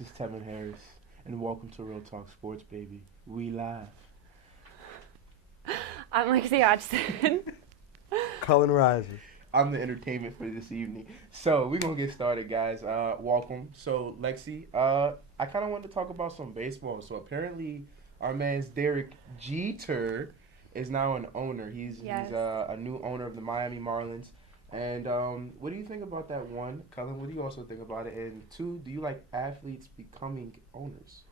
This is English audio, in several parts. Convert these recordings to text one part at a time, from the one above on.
This is Tevin Harris, and welcome to Real Talk Sports, baby. We live. I'm Lexi Hodgson. Cullen Rising. I'm the entertainment for this evening. So we're gonna get started, guys. Welcome. So Lexi, I kind of wanted to talk about some baseball. So apparently, our man's Derek Jeter is now an owner. He's a new owner of the Miami Marlins. And what do you think about that, one? Cullen, what do you also think about it? And two, do you like athletes becoming owners?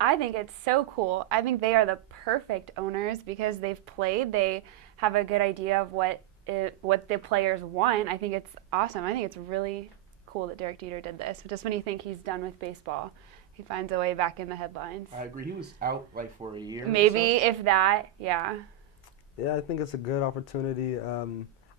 I think it's so cool. I think they are the perfect owners because they've played. They have a good idea of what the players want. I think it's awesome. I think it's really cool that Derek Jeter did this. Just when you think he's done with baseball, he finds a way back in the headlines. I agree. He was out like for a year. Maybe, if that, yeah. Yeah, I think it's a good opportunity.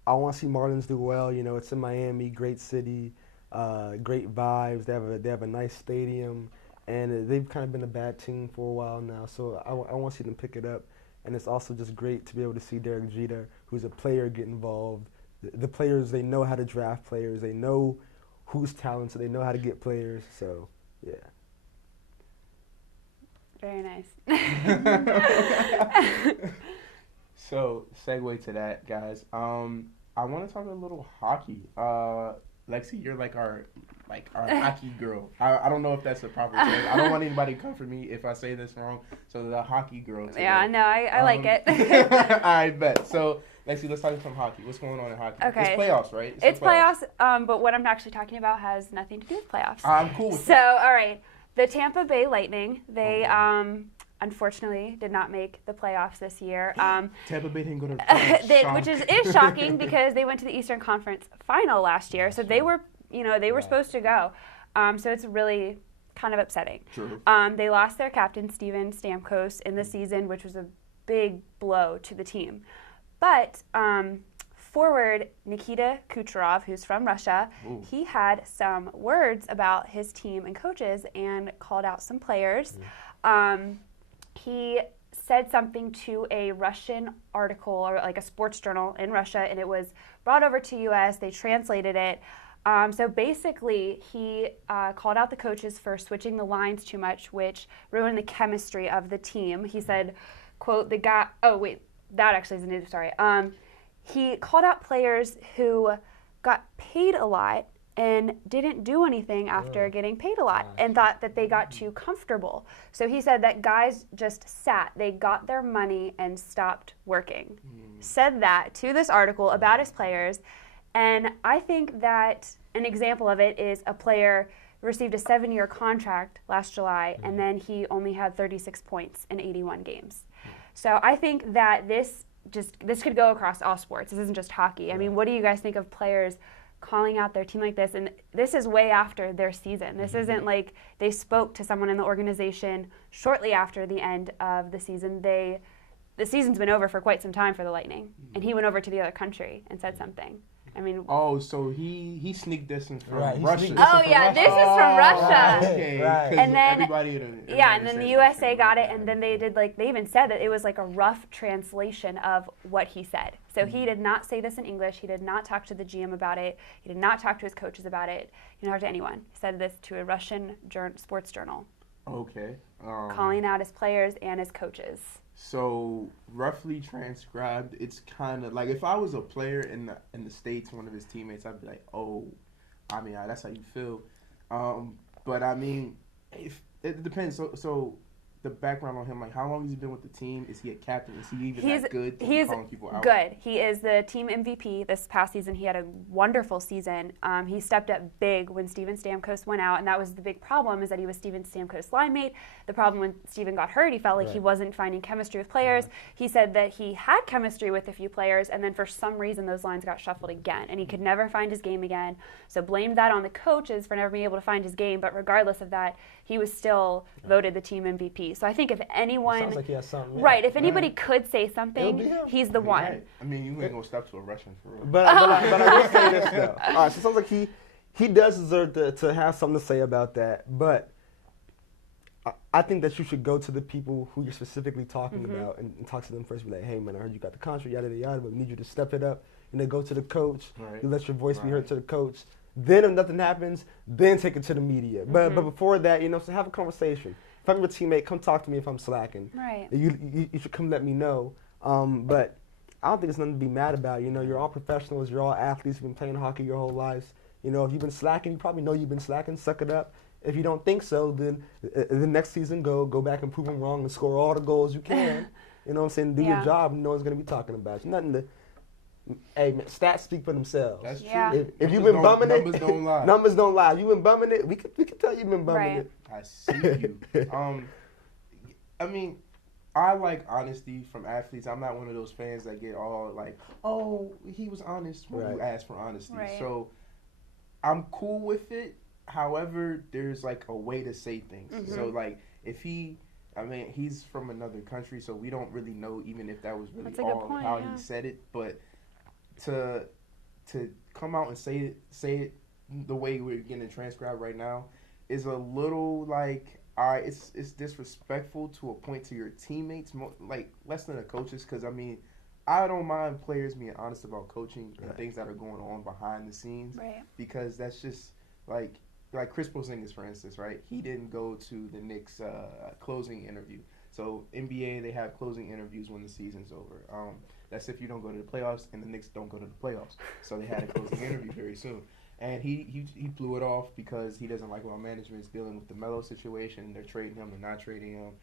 I want to see Marlins do well. You know, it's in Miami, great city, great vibes. They have a nice stadium, and they've kind of been a bad team for a while now. So I want to see them pick it up. And it's also just great to be able to see Derek Jeter, who's a player, get involved. The players, they know how to draft players. They know who's talented. They know how to get players. So, yeah. Very nice. So, segue to that, guys. I want to talk a little hockey. Lexi, you're like our hockey girl. I don't know if that's the proper term. I don't want anybody to come for me if I say this wrong. So the hockey girl today. Yeah, no, I like it. I bet. So, Lexi, let's talk some hockey. What's going on in hockey? Okay. It's playoffs, right? It's playoffs, but what I'm actually talking about has nothing to do with playoffs. I'm cool with So, all right. The Tampa Bay Lightning, they unfortunately did not make the playoffs this year. Tampa Bay didn't go to which is shocking because they went to the Eastern Conference final last year. So they were, supposed to go. So it's really kind of upsetting. True. They lost their captain, Steven Stamkos, in the season, which was a big blow to the team. But forward Nikita Kucherov, who's from Russia, he had some words about his team and coaches and called out some players. He said something to a Russian article or like a sports journal in Russia, and it was brought over to U.S. They translated it. So basically, he called out the coaches for switching the lines too much, which ruined the chemistry of the team. He said, quote, that actually is a news story. He called out players who got paid a lot and didn't do anything after getting paid a lot and thought that they got too comfortable. So he said that guys just sat. They got their money and stopped working. Said that to this article about his players. And I think that an example of it is a player received a 7-year contract last July, and then he only had 36 points in 81 games. So I think that this could go across all sports. This isn't just hockey. I mean, what do you guys think of players calling out their team like this? And this is way after their season. This isn't like they spoke to someone in the organization shortly after the end of the season. The season's been over for quite some time for the Lightning, and he went over to the other country and said something. I mean, so he sneaked distance from Right, Russia. this is from Russia. Okay, Right. And then and then the USA got it, and then they did they even said that it was like a rough translation of what he said. So he did not say this in English. He did not talk to the GM about it. He did not talk to his coaches about it. He didn't talk to anyone. He said this to a Russian sports journal. Okay. Calling out his players and his coaches. So roughly transcribed, it's kind of like if I was a player in the States, one of his teammates, I'd be like, that's how you feel. But I mean, if it depends. So the background on him, like how long has he been with the team? Is he a captain? Is he even that good to be calling people out? Good. He is the team MVP this past season. He had a wonderful season. He stepped up big when Steven Stamkos went out, and that was the big problem, is that he was Steven Stamkos' line mate. The problem when Steven got hurt, he felt like he wasn't finding chemistry with players. He said that he had chemistry with a few players, and then for some reason those lines got shuffled again, and he could never find his game again. So blamed that on the coaches for never being able to find his game, but regardless of that, he was still voted the team MVP. So I think if anyone, Sounds like he has something. right, if anybody could say something, he's the one. Right. I mean, you ain't gonna step to a Russian for real. But I will say this though. All right, so it sounds like he does deserve to have something to say about that. But I think that you should go to the people who you're specifically talking about and talk to them first. Be like, hey man, I heard you got the contract, yada yada yada, but we need you to step it up. And then go to the coach. Right. You let your voice be heard to the coach. Then if nothing happens, then take it to the media. But before that, so have a conversation. If I'm your teammate, come talk to me if I'm slacking. Right. You should come let me know. But I don't think it's nothing to be mad about. You're all professionals. You're all athletes. You've been playing hockey your whole lives. If you've been slacking, you probably know you've been slacking. Suck it up. If you don't think so, then the next season, go back and prove them wrong and score all the goals you can. You know what I'm saying? Do your job. No one's going to be talking about you. Nothing to... Hey, man, stats speak for themselves. That's true. Yeah. If you've been bumming it... Numbers don't lie. Numbers don't lie. You've been bumming it. We can tell you've been bumming it. I see you. I mean... I like honesty from athletes. I'm not one of those fans that get all like, oh, he was honest when you ask for honesty. Right. So I'm cool with it. However, there's like a way to say things. So like if he's from another country, so we don't really know even if that was really how he said it. But to come out and say it the way we're getting transcribed right now is a little like, all right, it's disrespectful to a point to your teammates, like less than the coaches, because I don't mind players being honest about coaching and things that are going on behind the scenes, because that's just like Chris Porzingis, for instance, right? He didn't go to the Knicks closing interview. So NBA, they have closing interviews when the season's over. That's if you don't go to the playoffs, and the Knicks don't go to the playoffs. So they had a closing interview very soon. And he blew it off because he doesn't like while management is dealing with the Melo situation. They're trading him. They're not trading him.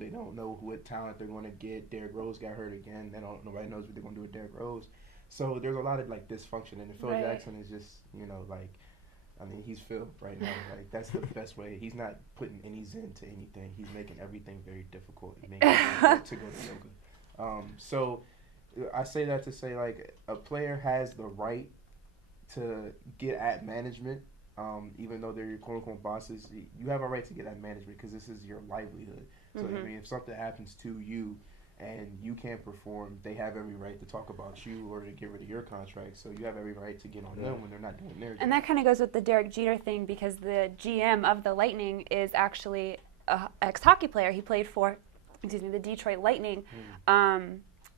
They don't know what talent they're going to get. Derrick Rose got hurt again. Nobody knows what they're going to do with Derrick Rose. So there's a lot of like dysfunction. And Phil Jackson is just he's Phil right now. Like that's the best way. He's not putting any zen to anything. He's making everything very difficult and making it to go to yoga. So I say that to say like a player has the right to get at management, even though they're your quote-unquote bosses. You have a right to get at management because this is your livelihood. So, if something happens to you and you can't perform, they have every right to talk about you or to get rid of your contract. So you have every right to get on them when they're not doing their job. And that kind of goes with the Derek Jeter thing, because the GM of the Lightning is actually an ex-hockey player. He played for, the Detroit Lightning.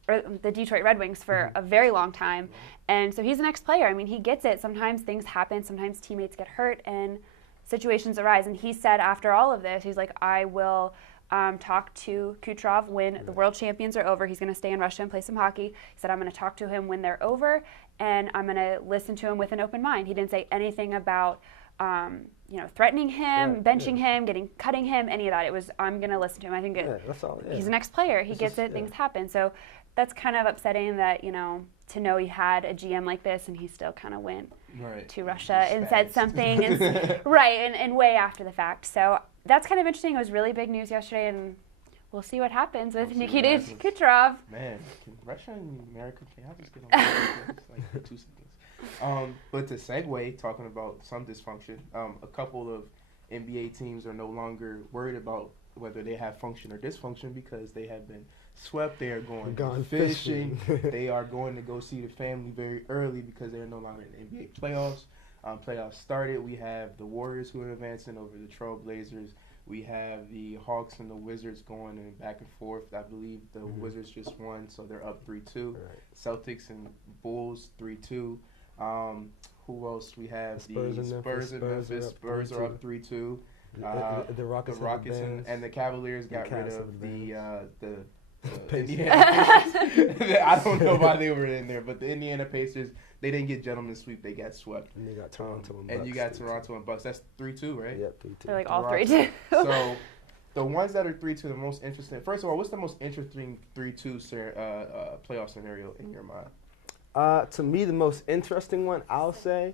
Or the Detroit Red Wings for a very long time. And so he's an ex-player. He gets it. Sometimes things happen. Sometimes teammates get hurt and situations arise. And he said after all of this, he's like, I will talk to Kucherov when the World Champions are over. He's going to stay in Russia and play some hockey. He said, I'm going to talk to him when they're over, and I'm going to listen to him with an open mind. He didn't say anything about threatening him, benching him, cutting him, any of that. It was, I'm going to listen to him. I think that's all, he's an ex-player. He gets it. Things happen. So that's kind of upsetting that, to know he had a GM like this and he still kind of went to Russia and said something and way after the fact. So that's kind of interesting. It was really big news yesterday, and we'll see what happens with Nikita Kucherov. Man, can Russia and America, can I just get on like 2 seconds? But to segue, talking about some dysfunction, a couple of NBA teams are no longer worried about whether they have function or dysfunction because they have been swept. They are going fishing. They are going to go see the family very early because they are no longer in the NBA playoffs. Playoffs started. We have the Warriors who are advancing over the Trailblazers. We have the Hawks and the Wizards going back and forth. I believe the Wizards just won, so they're up 3-2. Celtics and Bulls 3-2. Who else? We have Spurs the Spurs in Memphis. Spurs are up 3-2. The Rockets and the Cavaliers got rid of the Indiana Pacers. I don't know why they were in there, but the Indiana Pacers, they didn't get gentleman's sweep. They got swept. And you got Toronto and Bucks. And you got 3-2. Toronto and Bucks. That's 3-2, right? Yep, 3-2. They're like all 3-2. So the ones that are 3-2, the most interesting. First of all, what's the most interesting 3-2 playoff scenario in your mind? To me, the most interesting one, I'll say,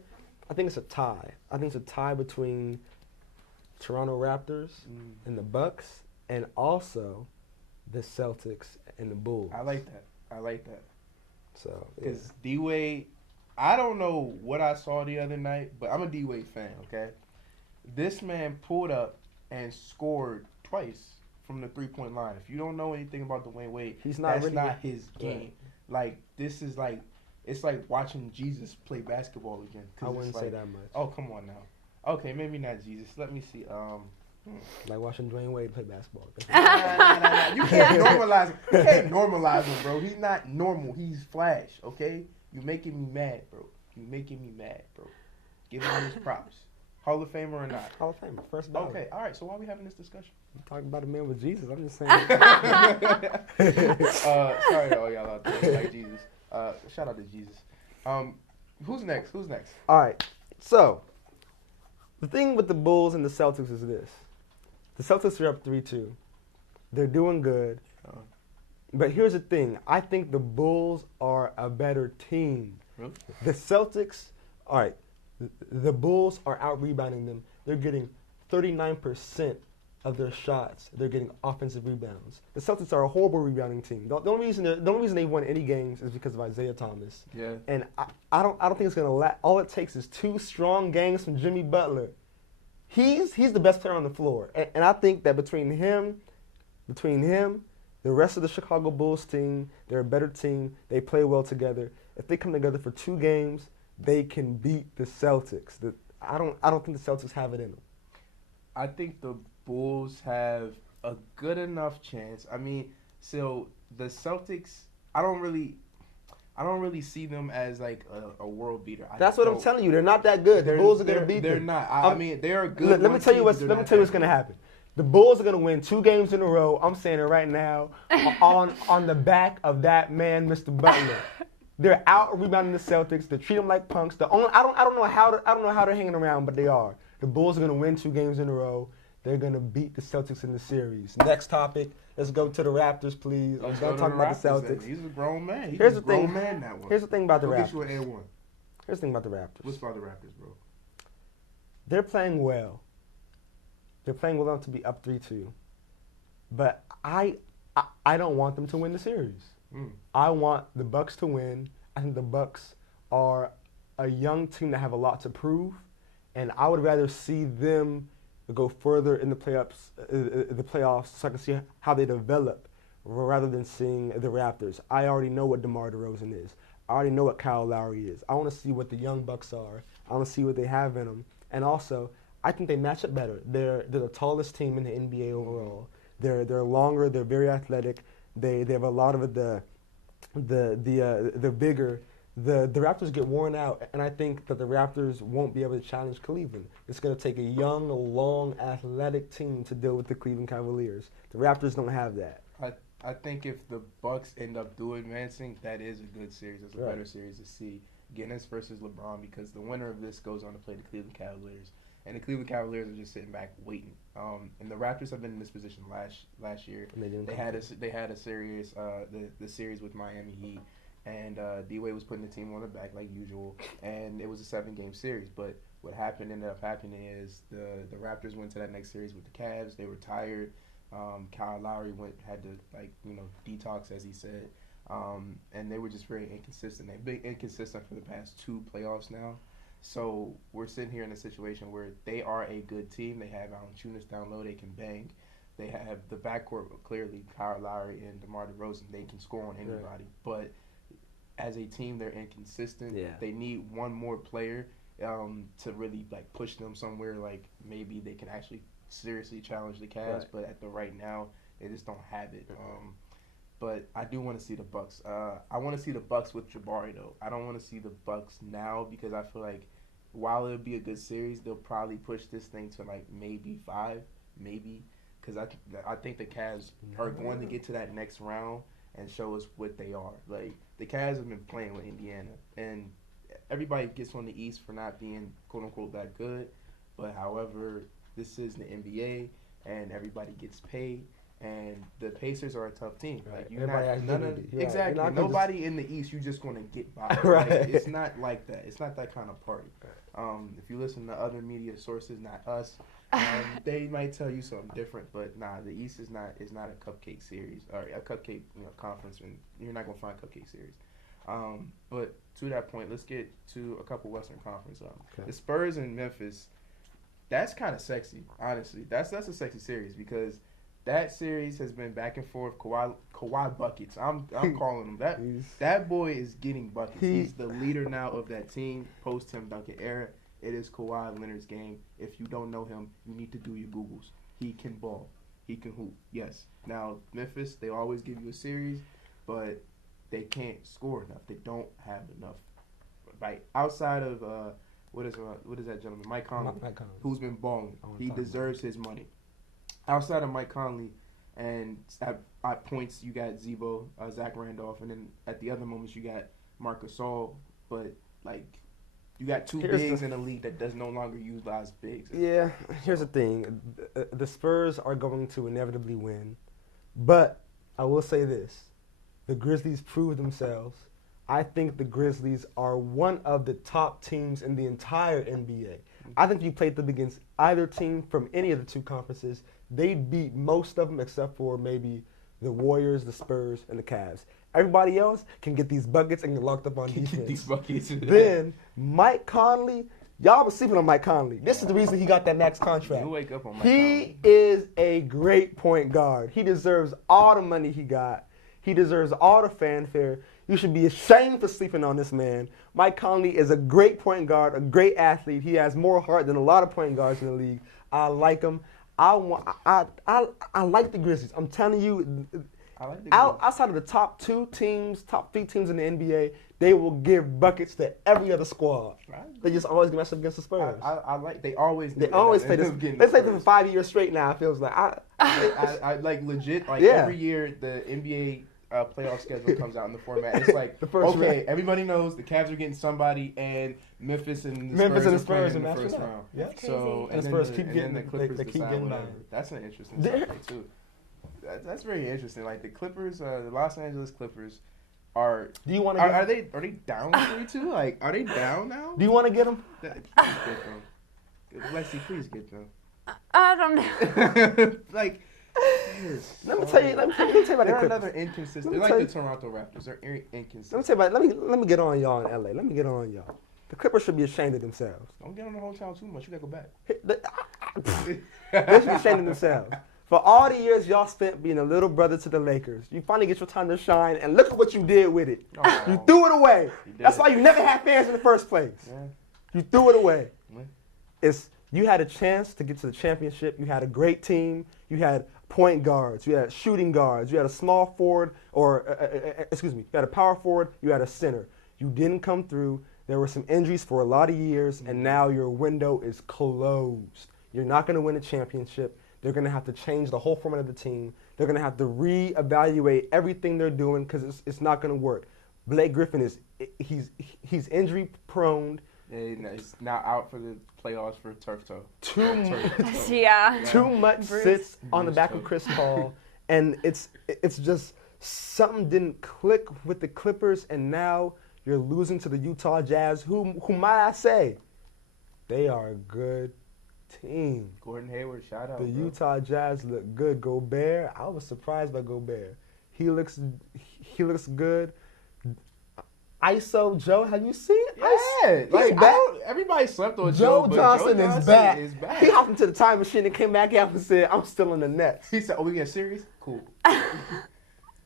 I think it's a tie. I think it's a tie between Toronto Raptors and the Bucks, and also the Celtics and the Bulls. I like that. So, because D-Wade, I don't know what I saw the other night, but I'm a D-Wade fan, okay? This man pulled up and scored twice from the three-point line. If you don't know anything about Dwayne Wade, that's not his game. Like, this is like, it's like watching Jesus play basketball again. I wouldn't say that much. Oh, come on now. Okay, maybe not Jesus. Let me see. Like watching Dwayne Wade play basketball. Nah. You can't normalize him. You can't normalize him, bro. He's not normal. He's Flash, okay? You making me mad, bro. You making me mad, bro. Give him his props. Hall of Famer or not? Hall of Famer, first ballot. Okay, all right. So why are we having this discussion? I'm talking about a man with Jesus. I'm just saying. Sorry to all y'all out there like Jesus. Shout out to Jesus. Who's next? All right. So, the thing with the Bulls and the Celtics is this. The Celtics are up 3-2. They're doing good. But here's the thing. I think the Bulls are a better team. Really? The Celtics, all right, the Bulls are out-rebounding them. They're getting 39% of their shots. They're getting offensive rebounds. The Celtics are a horrible rebounding team. The only reason they won any games is because of Isaiah Thomas. Yeah. And I don't think it's gonna last. All it takes is 2 strong games from Jimmy Butler. He's the best player on the floor, and I think that between him, the rest of the Chicago Bulls team, they're a better team. They play well together. If they come together for 2 games, they can beat the Celtics. I don't think the Celtics have it in them. I think the Bulls have a good enough chance. I mean, so the Celtics, I don't really see them as like a world beater. That's what I'm telling you. They're not that good. The Bulls are going to beat them. They're not. I mean, they're a good. Let me tell you what's going to happen. The Bulls are going to win 2 games in a row. I'm saying it right now. on the back of that man, Mr. Butler. They're out rebounding the Celtics. They treat them like punks. I don't know how they're hanging around, but they are. The Bulls are going to win 2 games in a row. They're going to beat the Celtics in the series. Next topic. Let's go to the Raptors, please. Let's go talk about the Celtics. He's a grown man. Here's the thing. Here's the thing about the Raptors. Get you an A1. Here's the thing about the Raptors. What's about the Raptors, bro? They're playing well. They're playing well enough to be up 3-2. But I don't want them to win the series. I want the Bucks to win. I think the Bucks are a young team that have a lot to prove, and I would rather see them go further in the playoffs, so I can see how they develop, rather than seeing the Raptors. I already know what DeMar DeRozan is. I already know what Kyle Lowry is. I want to see what the young Bucks are. I want to see what they have in them, and also I think they match up better. They're the tallest team in the NBA overall. They're longer. They're very athletic. They have a lot of they're bigger. The Raptors get worn out, and I think that the Raptors won't be able to challenge Cleveland. It's going to take a young, long, athletic team to deal with the Cleveland Cavaliers. The Raptors don't have that. I think if the Bucks end up advancing, that is a good series. It's a better series to see. Guinness versus LeBron, because the winner of this goes on to play the Cleveland Cavaliers. And the Cleveland Cavaliers are just sitting back waiting. And the Raptors have been in this position last year. They had a series, the series with Miami Heat, and D-Wade was putting the team on the back like usual, and it was a 7-game series. But what ended up happening is the Raptors went to that next series with the Cavs. They were tired. Kyle Lowry had to detox, as he said, and they were just very inconsistent. They've been inconsistent for the past 2 playoffs now. So we're sitting here in a situation where they are a good team. They have Valanciunas down low. They can bang. They have the backcourt, clearly, Kyle Lowry and DeMar DeRozan. They can score on anybody. Right. But as a team, they're inconsistent. Yeah. They need one more player to really push them somewhere. Maybe they can actually seriously challenge the Cavs. Right. But at the right now, they just don't have it. But I do want to see the Bucks. I want to see the Bucks with Jabari, though. I don't want to see the Bucks now, because I feel like while it'll be a good series, they'll probably push this thing to maybe 5, maybe. Because I think the Cavs are going to get to that next round and show us what they are. The Cavs have been playing with Indiana, and everybody gets on the East for not being quote unquote that good. But however, this is the NBA, and everybody gets paid. And the Pacers are a tough team. Exactly. Nobody in the East, you're just going to get by. Right. It's not like that. It's not that kind of party. If you listen to other media sources, not us, they might tell you something different. But the East is not a cupcake series or a cupcake conference, and you're not going to find a cupcake series. But to that point, let's get to a couple Western Conference. The Spurs and Memphis, that's kind of sexy, honestly. That's a sexy series, because that series has been back and forth. Kawhi buckets. I'm calling him that. That boy is getting buckets. He's the leader now of that team. Post Tim Duncan era. It is Kawhi Leonard's game. If you don't know him, you need to do your Googles. He can ball. He can hoop. Yes. Now Memphis, they always give you a series, but they can't score enough. They don't have enough. Outside of what is that gentleman? Mike Conley, Mike Conley. who's been balling. Oh, He deserves his money. Outside of Mike Conley, and at points you got Zebo, Zach Randolph, and then at the other moments you got Marc Gasol. But like, you got two bigs in a league that does no longer utilize bigs. Yeah, here's the thing: the Spurs are going to inevitably win, but I will say this: the Grizzlies proved themselves. I think the Grizzlies are one of the top teams in the entire NBA. I think if you played them against either team from any of the two conferences, they'd beat most of them except for maybe the Warriors, the Spurs, and the Cavs. Everybody else can get these buckets and get locked up on defense. Get these buckets. Then Mike Conley, y'all was sleeping on Mike Conley. This is the reason he got that max contract. You wake up on Mike He Conley. is a great point guard. He deserves all the money he got. He deserves all the fanfare. You should be ashamed for sleeping on this man. Mike Conley is a great point guard, a great athlete. He has more heart than a lot of point guards in the league. I like him. I like the Grizzlies. I'm telling you, I like the Grizzlies. outside of the top three teams in the NBA, they will give buckets to every other squad. They just always mess up against the Spurs. I like. They always play this. They played them for 5 years straight now. It feels like I like legit. Like Yeah. every year the NBA playoff schedule comes out in the format. It's like The first okay, round. everybody knows the Cavs are getting somebody, and Memphis and the Memphis and the Spurs Spurs are playing in are the first matching up. round. Yeah. So And the then Spurs keep and getting- then the Clippers they keep decide getting whatever. by. That's an interesting They're- subject too. That's very interesting. Like the Clippers, the Los Angeles Clippers, are. Do you want to? Are they down 3-2? Like, are they down now? Do you want to get them? Please get them. Lexi, please get them. I don't know. Like, Let me tell you about the they're Clippers. another inconsistent. Let me They're tell like the you- Toronto Raptors. They're inconsistent. Let me tell you about. Let me get on y'all in LA. Let me get on y'all. The Clippers should be ashamed of themselves. Don't get on the hotel too much. You gotta go back. They should be ashamed of themselves. For all the years y'all spent being a little brother to the Lakers, you finally get your time to shine, and look at what you did with it. Aw. You threw it away. You did. That's why you never had fans in the first place. Yeah. You threw it away. Yeah. You had a chance to get to the championship. You had a great team. You had point guards. You had shooting guards. You had a small forward, you had a power forward. You had a center. You didn't come through. There were some injuries for a lot of years, and now your window is closed. You're not going to win a championship. They're going to have to change the whole format of the team. They're going to have to reevaluate everything they're doing because it's not going to work. Blake Griffin he's injury prone. Yeah, he's now out for the playoffs for turf toe. Yeah. Too much Bruce. sits on the Bruce back toe. of Chris Paul, and it's just something didn't click with the Clippers, and now you're losing to the Utah Jazz, who might I say, they are a good team. Gordon Hayward, shout out. The bro. Utah Jazz look good. Gobert, I was surprised by Gobert. He looks good. ISO Joe, have you seen it? Yeah, He's like back. everybody slept on Joe but Johnson is back. Is back. He hopped into the time machine and came back out and said, "I'm still in the Nets." He said, "Oh, we get serious? Cool."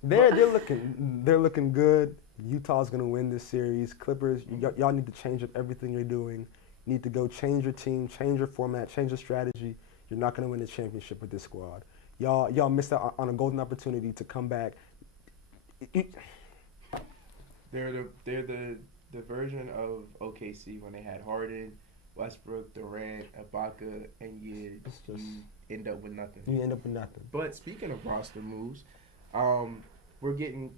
They're looking good. Utah's gonna win this series. Clippers, y'all need to change up everything you're doing. You need to go change your team, change your format, change your strategy. You're not gonna win the championship with this squad. Y'all missed out on a golden opportunity to come back. They're the version of OKC when they had Harden, Westbrook, Durant, Ibaka, and you end up with nothing. You end up with nothing. But speaking of roster moves, we're getting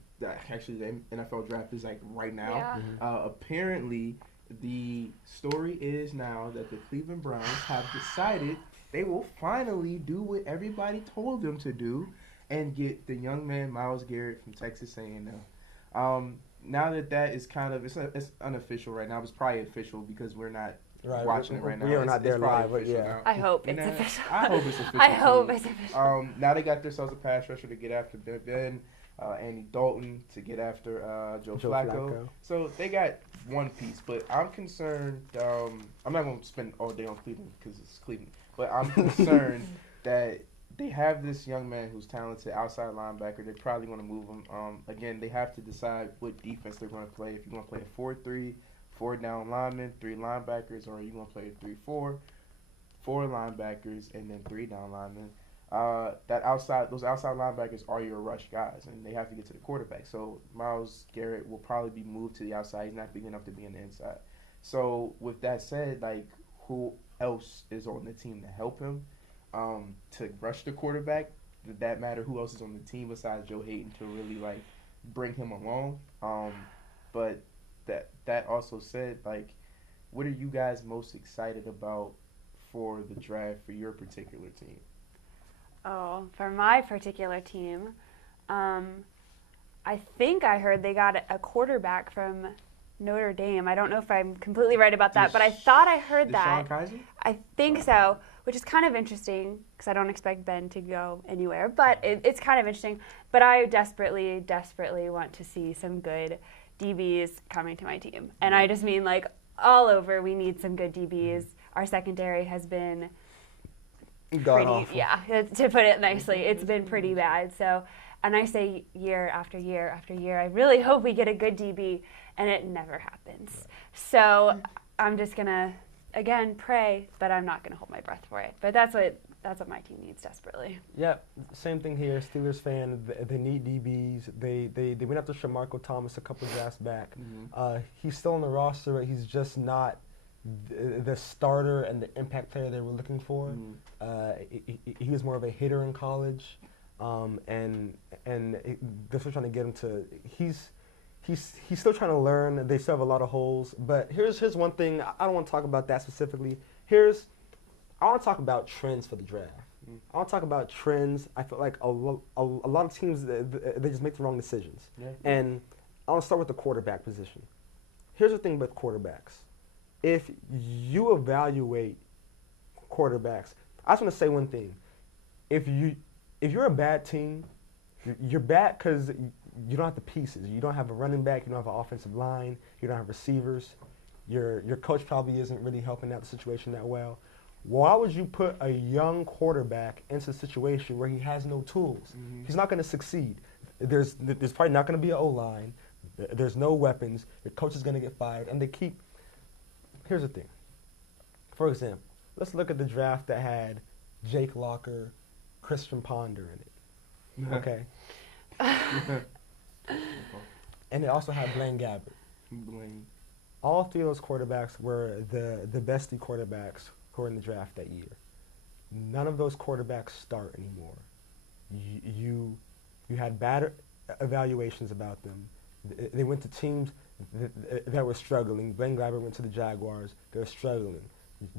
actually the NFL draft is like right now. Yeah. Apparently, the story is now that the Cleveland Browns have decided they will finally do what everybody told them to do and get the young man Myles Garrett from Texas A&M. Now that is kind of it's unofficial right now. It's probably official because we're not watching it right now. We are not there probably live, but official yeah. now. I hope And it's official. I hope it's official. I hope too. it's official. Now they got themselves a pass rusher to get after Ben, Andy Dalton to get after Joe Flacco. So they got one piece, but I'm concerned. I'm not going to spend all day on Cleveland because it's Cleveland, but I'm concerned that they have this young man who's talented outside linebacker. They're probably going to move him. Again, they have to decide what defense they're going to play. If you're going to play a 4-3, 4 down linemen, 3 linebackers, or are you going to play a 3-4, 4 linebackers, and then 3 down linemen. Those outside linebackers are your rush guys, and they have to get to the quarterback. So Myles Garrett will probably be moved to the outside. He's not big enough to be on the inside. So with that said, like, who else is on the team to help him to rush the quarterback? Did that matter? Who else is on the team besides Joe Hayden to really like bring him along? But that also said, like, what are you guys most excited about for the draft for your particular team? Oh, for my particular team, I think I heard they got a quarterback from Notre Dame. I don't know if I'm completely right about that, but I thought I heard that. Kaiser? I think so, which is kind of interesting because I don't expect Ben to go anywhere, but it's kind of interesting. But I desperately, desperately want to see some good DBs coming to my team. And I just mean like all over, we need some good DBs. Our secondary has been pretty, yeah, to put it nicely, it's been pretty bad. So, and I say year after year after year, I really hope we get a good DB, and it never happens. So I'm just gonna again pray, but I'm not gonna hold my breath for it. But that's what my team needs desperately. Yeah, same thing here. Steelers fan, they need DBs. They went after Shamarko Thomas a couple drafts back. He's still on the roster, but he's just not the starter and the impact player they were looking for. He was more of a hitter in college, and they're still trying to get him to. He's still trying to learn. They still have a lot of holes. But here's one thing. I don't want to talk about that specifically. I want to talk about trends for the draft. I want to talk about trends. I feel like a lot of teams, they just make the wrong decisions. Yeah. And I want to start with the quarterback position. Here's the thing with quarterbacks. If you evaluate quarterbacks, I just want to say one thing. If you're a bad team, you're bad because you don't have the pieces. You don't have a running back. You don't have an offensive line. You don't have receivers. Your coach probably isn't really helping out the situation that well. Why would you put a young quarterback into a situation where he has no tools? He's not going to succeed. There's probably not going to be an O-line. There's no weapons. Your coach is going to get fired. And here's the thing. For example, let's look at the draft that had Jake Locker, Christian Ponder in it. Okay? And it also had Blaine Gabbert. All three of those quarterbacks were the bestie quarterbacks who were in the draft that year. None of those quarterbacks start anymore. You had bad evaluations about them. They went to teams that were struggling. Blaine Gabbert went to the Jaguars. They were struggling.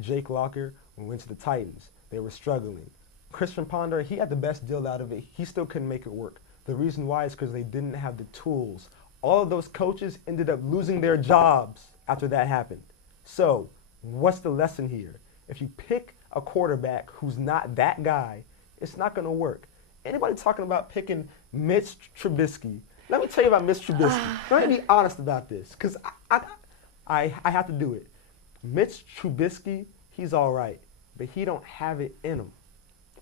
Jake Locker went to the Titans. They were struggling. Christian Ponder, he had the best deal out of it. He still couldn't make it work. The reason why is because they didn't have the tools. All of those coaches ended up losing their jobs after that happened. So, what's the lesson here? If you pick a quarterback who's not that guy, it's not going to work. Anybody talking about picking Mitch Trubisky? Let me tell you about Mitch Trubisky. Let me be honest about this, because I have to do it. Mitch Trubisky, he's all right, but he don't have it in him.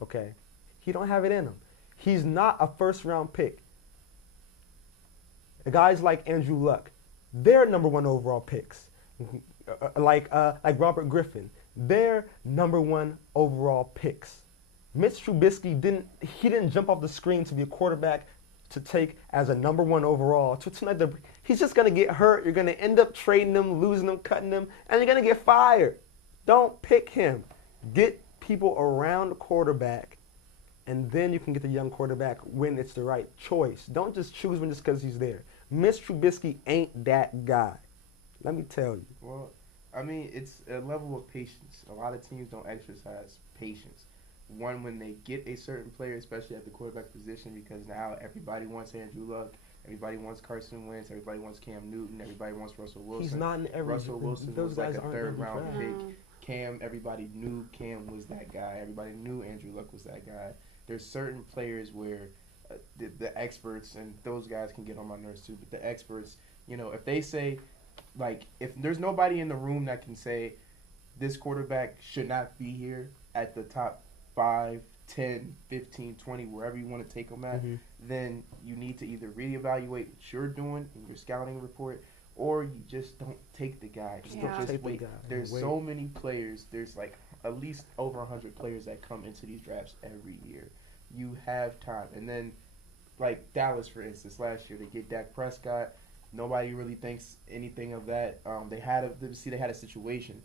Okay? He don't have it in him. He's not a first-round pick. The guys like Andrew Luck, they're number 1 overall picks. Like Robert Griffin, they're number 1 overall picks. Mitch Trubisky didn't jump off the screen to be a quarterback to take as a number 1 overall. He's just going to get hurt. You're going to end up trading him, losing him, cutting him, and you're going to get fired. Don't pick him. Get people around the quarterback, and then you can get the young quarterback when it's the right choice. Don't just choose one just because he's there. Mitch Trubisky ain't that guy. Let me tell you. Well, I mean, it's a level of patience. A lot of teams don't exercise patience. One, when they get a certain player, especially at the quarterback position, because now everybody wants Andrew Luck, everybody wants Carson Wentz, everybody wants Cam Newton, everybody wants Russell Wilson. He's not in every. Russell Wilson those was like guys a aren't third-round every pick. Cam, everybody knew Cam was that guy. Everybody knew Andrew Luck was that guy. There's certain players where the experts, and those guys can get on my nerves too, but the experts, you know, if they say, like, if there's nobody in the room that can say this quarterback should not be here at the top 5, 10, 15, 20, wherever you want to take them at, then you need to either reevaluate what you're doing in your scouting report, or you just don't take the guy. Just wait. There's so many players. There's like at least over 100 players that come into these drafts every year. You have time. And then, like Dallas, for instance, last year they get Dak Prescott. Nobody really thinks anything of that. They had a situation.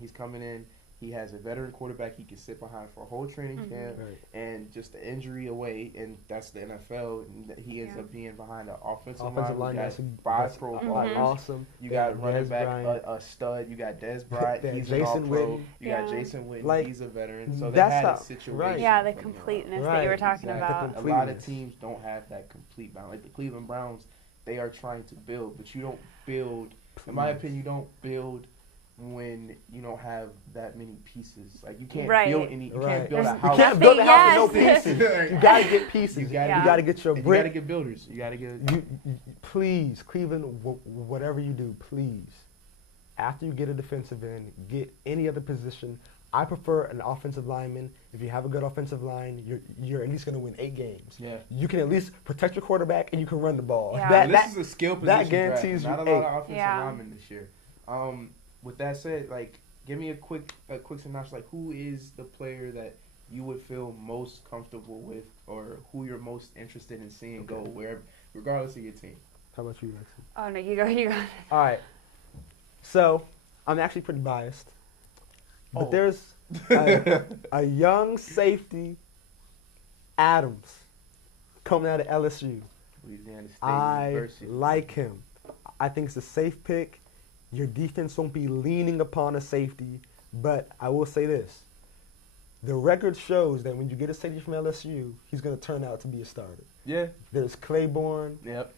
He's coming in. He has a veteran quarterback he can sit behind for a whole training camp, and just the injury away, and that's the NFL. And he ends up being behind the offensive line. You got 5 Pro Bowlers. Awesome. You got running back a stud. You got Des Bryant. He's an All-Pro. You got Jason Witten. He's a veteran. So they had a situation. Yeah, the completeness that you were talking about. A lot of teams don't have that complete balance. Like the Cleveland Browns, they are trying to build, but you don't build. In my opinion, you don't build when you don't have that many pieces. Like you can't build any. You can't build a house. You can't build a house with no pieces. You gotta get pieces. You gotta get your brick. You gotta get builders. You gotta get. Please, Cleveland, whatever you do, please, after you get a defensive end, get any other position. I prefer an offensive lineman. If you have a good offensive line, you're at least going to win 8 games. Yeah. You can at least protect your quarterback and you can run the ball. Yeah. This is a skill position that guarantees draft. Not you a lot of offensive linemen this year. With that said, like, give me a quick synopsis. Like, who is the player that you would feel most comfortable with, or who you're most interested in seeing go wherever, regardless of your team? How about you, Lexi? Oh no, you go. All right. So I'm actually pretty biased, but there's a young safety, Adams, coming out of LSU. Louisiana State University. I like him. I think it's a safe pick. Your defense won't be leaning upon a safety, but I will say this. The record shows that when you get a safety from LSU, he's going to turn out to be a starter. Yeah. There's Claiborne. Yep.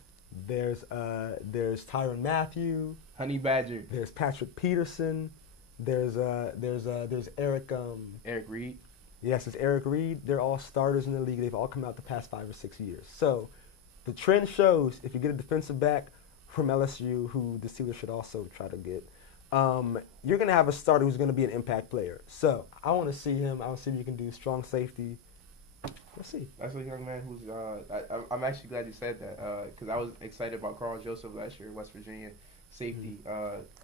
There's Tyrann Mathieu. Honey Badger. There's Patrick Peterson. There's Eric. Eric Reed. Yes, it's Eric Reed. They're all starters in the league. They've all come out the past 5 or 6 years. So the trend shows if you get a defensive back from LSU, who the Steelers should also try to get, you're going to have a starter who's going to be an impact player. So I want to see him. I want to see if he can do strong safety. Let's see. That's a young man who's I'm actually glad you said that, because I was excited about Carl Joseph last year, West Virginia safety.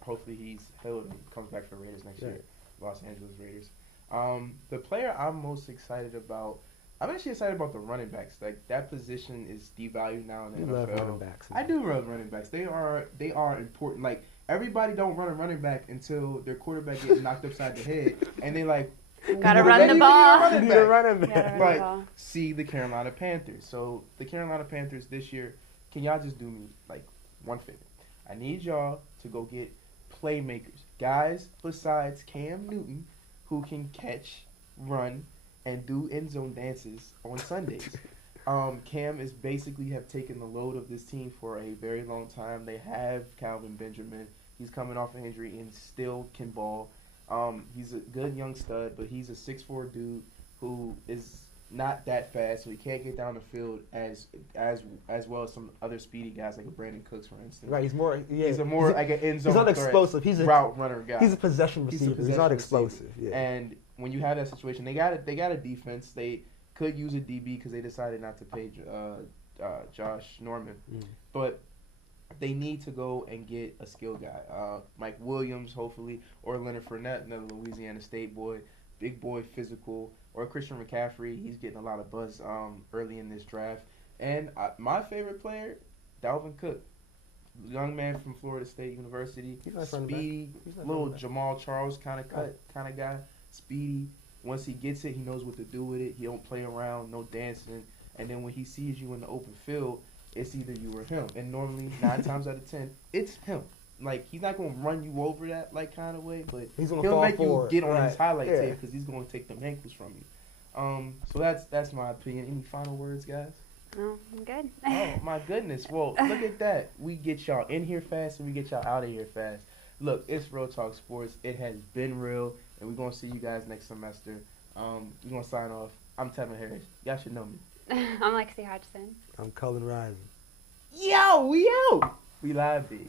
Hopefully he's healed and comes back for the Raiders next year, Los Angeles Raiders. The player I'm most excited about, I'm actually excited about the running backs. Like, that position is devalued now in the NFL. Love running backs. I do love running backs. They are important. Like, everybody don't run a running back until their quarterback gets knocked upside the head, and they like, gotta run the ball. You need a running back. But see the Carolina Panthers. So the Carolina Panthers this year, can y'all just do me like one favor? I need y'all to go get playmakers, guys besides Cam Newton, who can catch, run, and do end zone dances on Sundays. Cam is basically have taken the load of this team for a very long time. They have Calvin Benjamin. He's coming off an injury and still can ball. He's a good young stud, but he's a 6'4" dude who is not that fast, so he can't get down the field as well as some other speedy guys like a Brandon Cooks, for instance. Right, he's more like an end zone. He's not explosive. He's a route runner guy. He's a possession receiver. He's not explosive. Yeah. And when you have that situation, they got a defense. They could use a DB because they decided not to pay Josh Norman, but they need to go and get a skill guy. Mike Williams, hopefully, or Leonard Fournette, another Louisiana State boy, big boy, physical, or Christian McCaffrey. He's getting a lot of buzz early in this draft. And my favorite player, Dalvin Cook, young man from Florida State University, speedy, little Jamal Charles kind of guy, speedy. Once he gets it, he knows what to do with it. He don't play around, no dancing. And then when he sees you in the open field, it's either you or him. And normally, 9 times out of 10, it's him. Like, he's not going to run you over that kind of way, but he'll make you get on his highlight tape because he's going to take them ankles from you. So that's my opinion. Any final words, guys? No, I'm good. Oh, my goodness. Well, look at that. We get y'all in here fast and we get y'all out of here fast. Look, it's Real Talk Sports. It has been real, and we're going to see you guys next semester. We're going to sign off. I'm Tevin Harris. Y'all should know me. I'm Lexi Hodgson. I'm Cullen Rising. Yo, we out. We live, baby.